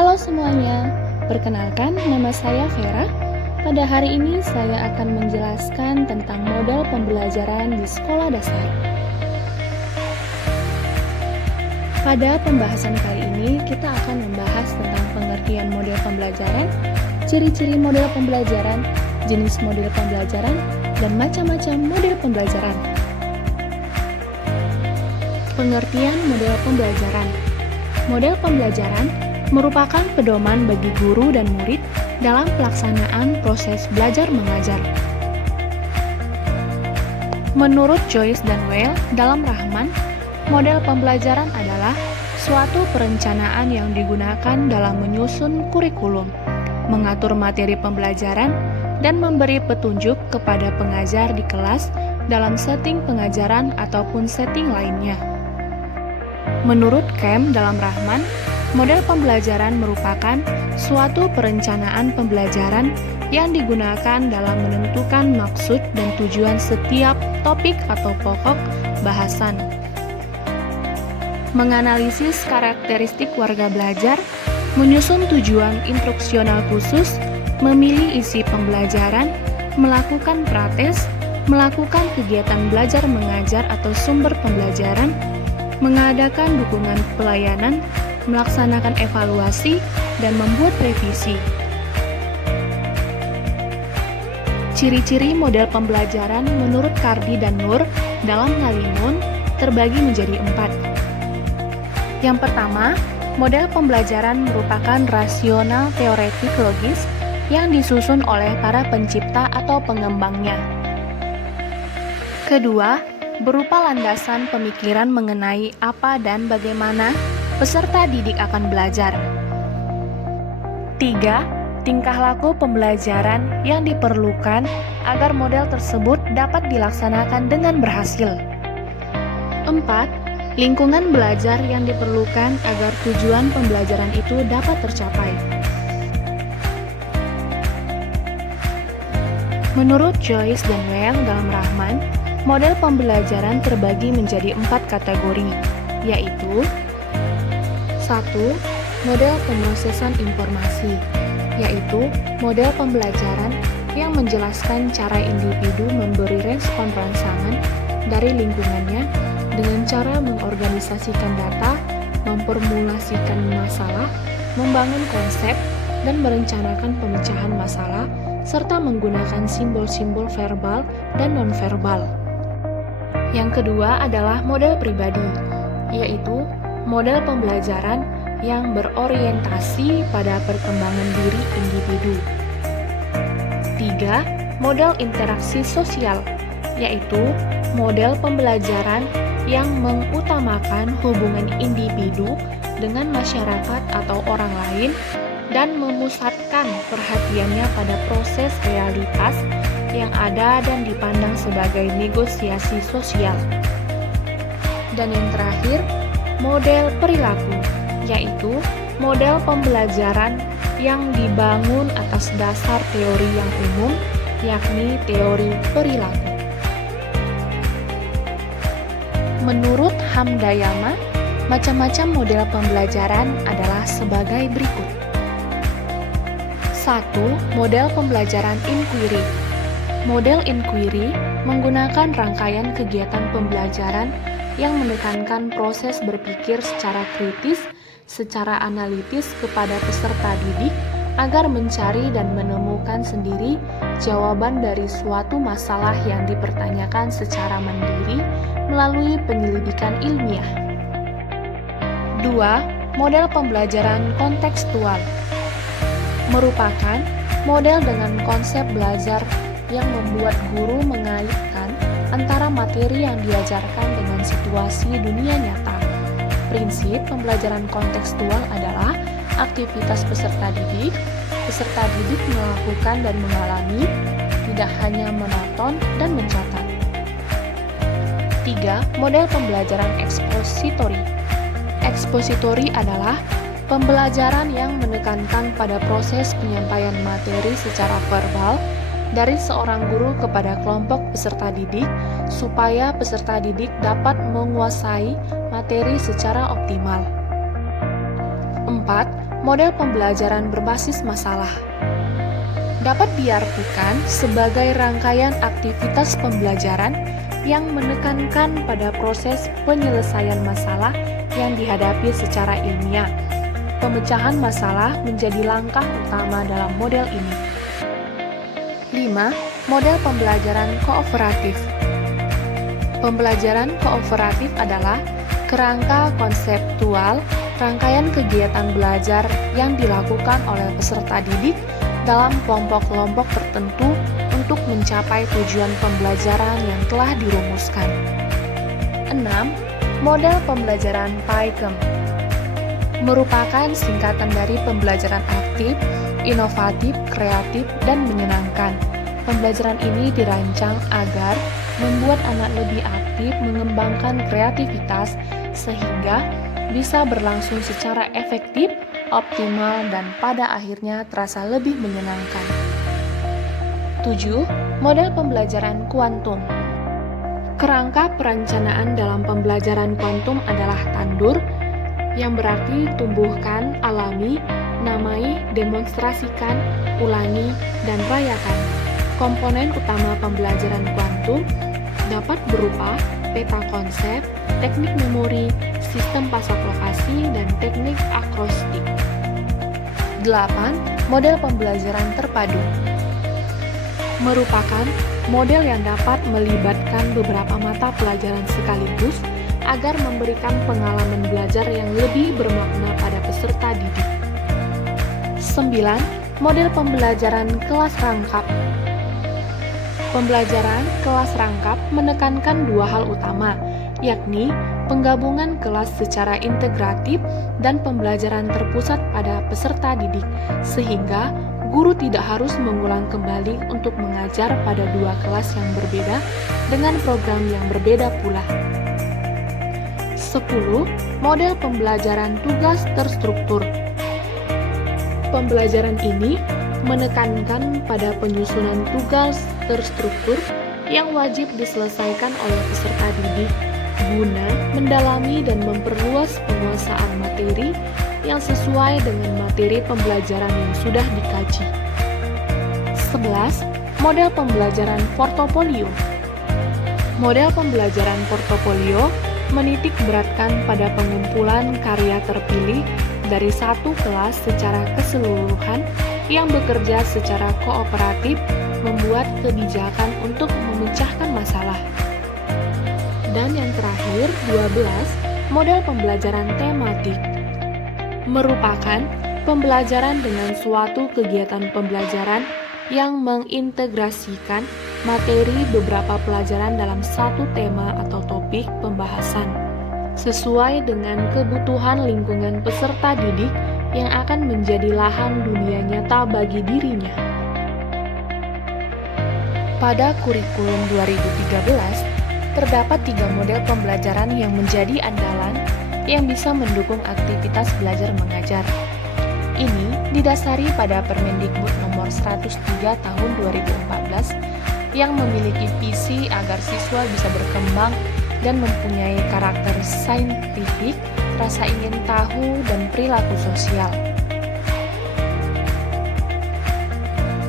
Halo semuanya, perkenalkan nama saya Vera. Pada hari ini saya akan menjelaskan tentang model pembelajaran di sekolah dasar. Pada pembahasan kali ini kita akan membahas tentang pengertian model pembelajaran, ciri-ciri model pembelajaran, jenis model pembelajaran, dan macam-macam model pembelajaran. Pengertian model pembelajaran. Model pembelajaran merupakan pedoman bagi guru dan murid dalam pelaksanaan proses belajar mengajar. Menurut Joyce dan Weil dalam Rahman, model pembelajaran adalah suatu perencanaan yang digunakan dalam menyusun kurikulum, mengatur materi pembelajaran, dan memberi petunjuk kepada pengajar di kelas dalam setting pengajaran ataupun setting lainnya. Menurut Kem dalam Rahman, model pembelajaran merupakan suatu perencanaan pembelajaran yang digunakan dalam menentukan maksud dan tujuan setiap topik atau pokok bahasan. Menganalisis karakteristik warga belajar, menyusun tujuan instruksional khusus, memilih isi pembelajaran, melakukan prates, melakukan kegiatan belajar mengajar atau sumber pembelajaran, mengadakan dukungan pelayanan, melaksanakan evaluasi, dan membuat revisi. Ciri-ciri model pembelajaran menurut Kardi dan Nur dalam Ngalimun terbagi menjadi 4. Yang pertama, model pembelajaran merupakan rasional teoretik logis yang disusun oleh para pencipta atau pengembangnya. Kedua, berupa landasan pemikiran mengenai apa dan bagaimana peserta didik akan belajar. 3. Tingkah laku pembelajaran yang diperlukan agar model tersebut dapat dilaksanakan dengan berhasil. 4. Lingkungan belajar yang diperlukan agar tujuan pembelajaran itu dapat tercapai. Menurut Joyce dan Weil dalam Rahman, model pembelajaran terbagi menjadi 4 kategori, yaitu 1. Model pemrosesan informasi, yaitu model pembelajaran yang menjelaskan cara individu memberi respon rangsangan dari lingkungannya dengan cara mengorganisasikan data, memformulasikan masalah, membangun konsep, dan merencanakan pemecahan masalah, serta menggunakan simbol-simbol verbal dan nonverbal. Yang kedua adalah model pribadi, yaitu model pembelajaran yang berorientasi pada perkembangan diri individu. 3. Model interaksi sosial, yaitu model pembelajaran yang mengutamakan hubungan individu dengan masyarakat atau orang lain dan memusatkan perhatiannya pada proses realitas yang ada dan dipandang sebagai negosiasi sosial. Dan yang terakhir, model perilaku, yaitu model pembelajaran yang dibangun atas dasar teori yang umum, yakni teori perilaku. Menurut Hamdayama, macam-macam model pembelajaran adalah sebagai berikut. 1. Model pembelajaran inquiry. Model inquiry menggunakan rangkaian kegiatan pembelajaran yang menekankan proses berpikir secara kritis, secara analitis kepada peserta didik agar mencari dan menemukan sendiri jawaban dari suatu masalah yang dipertanyakan secara mandiri melalui penyelidikan ilmiah. 2. Model pembelajaran kontekstual merupakan model dengan konsep belajar yang membuat guru mengaitkan antara materi yang diajarkan dengan situasi dunia nyata. Prinsip pembelajaran kontekstual adalah aktivitas peserta didik melakukan dan mengalami, tidak hanya menonton dan mencatat. 3. Model pembelajaran ekspositori. Ekspositori adalah pembelajaran yang menekankan pada proses penyampaian materi secara verbal dari seorang guru kepada kelompok peserta didik supaya peserta didik dapat menguasai materi secara optimal. 4. model pembelajaran berbasis masalah dapat diartikan sebagai rangkaian aktivitas pembelajaran yang menekankan pada proses penyelesaian masalah yang dihadapi secara ilmiah. Pemecahan masalah menjadi langkah utama dalam model ini. 5. Model pembelajaran kooperatif. Pembelajaran kooperatif adalah kerangka konseptual rangkaian kegiatan belajar yang dilakukan oleh peserta didik dalam kelompok-kelompok tertentu untuk mencapai tujuan pembelajaran yang telah dirumuskan. 6. Model pembelajaran PAIKEM merupakan singkatan dari pembelajaran aktif, inovatif, kreatif, dan menyenangkan. Pembelajaran ini dirancang agar membuat anak lebih aktif mengembangkan kreativitas sehingga bisa berlangsung secara efektif, optimal, dan pada akhirnya terasa lebih menyenangkan. 7. Model pembelajaran kuantum. Kerangka perencanaan dalam pembelajaran kuantum adalah tandur, yang berarti tumbuhkan, alami, namai, demonstrasikan, ulangi, dan rayakan. Komponen utama pembelajaran kuantum dapat berupa peta konsep, teknik memori, sistem pasok lokasi, dan teknik akrostik. 8. Model pembelajaran terpadu merupakan model yang dapat melibatkan beberapa mata pelajaran sekaligus agar memberikan pengalaman belajar yang lebih bermakna pada peserta didik. 9. Model pembelajaran kelas rangkap. Pembelajaran kelas rangkap menekankan dua hal utama, yakni penggabungan kelas secara integratif dan pembelajaran terpusat pada peserta didik, sehingga guru tidak harus mengulang kembali untuk mengajar pada dua kelas yang berbeda dengan program yang berbeda pula. 10. Model pembelajaran tugas terstruktur. Pembelajaran ini menekankan pada penyusunan tugas terstruktur yang wajib diselesaikan oleh peserta didik guna mendalami dan memperluas penguasaan materi yang sesuai dengan materi pembelajaran yang sudah dikaji. 11. Model pembelajaran portofolio. Model pembelajaran portofolio menitik beratkan pada pengumpulan karya terpilih dari satu kelas secara keseluruhan yang bekerja secara kooperatif membuat kebijakan untuk memecahkan masalah. Dan yang terakhir, 12, model pembelajaran tematik merupakan pembelajaran dengan suatu kegiatan pembelajaran yang mengintegrasikan materi beberapa pelajaran dalam satu tema atau topik pembahasan sesuai dengan kebutuhan lingkungan peserta didik yang akan menjadi lahan dunia nyata bagi dirinya. Pada kurikulum 2013, terdapat 3 model pembelajaran yang menjadi andalan yang bisa mendukung aktivitas belajar mengajar. Ini didasari pada Permendikbud nomor 103 tahun 2014 yang memiliki visi agar siswa bisa berkembang dan mempunyai karakter saintifik, rasa ingin tahu, dan perilaku sosial.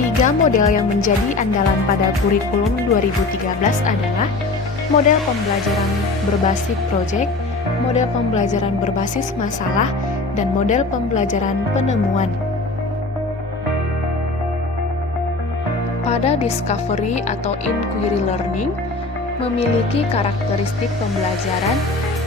3 model yang menjadi andalan pada kurikulum 2013 adalah model pembelajaran berbasis proyek, model pembelajaran berbasis masalah, dan model pembelajaran penemuan. Pada discovery atau inquiry learning, memiliki karakteristik pembelajaran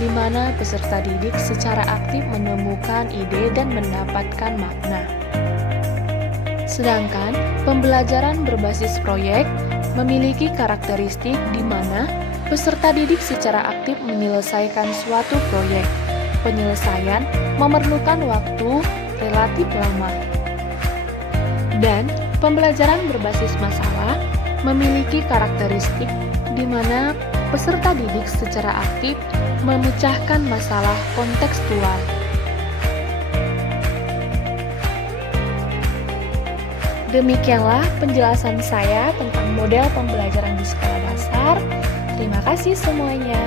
di mana peserta didik secara aktif menemukan ide dan mendapatkan makna. Sedangkan pembelajaran berbasis proyek memiliki karakteristik di mana peserta didik secara aktif menyelesaikan suatu proyek. Penyelesaian memerlukan waktu relatif lama. Dan pembelajaran berbasis masalah memiliki karakteristik di mana peserta didik secara aktif memecahkan masalah kontekstual. Demikianlah penjelasan saya tentang model pembelajaran di sekolah dasar. Terima kasih semuanya.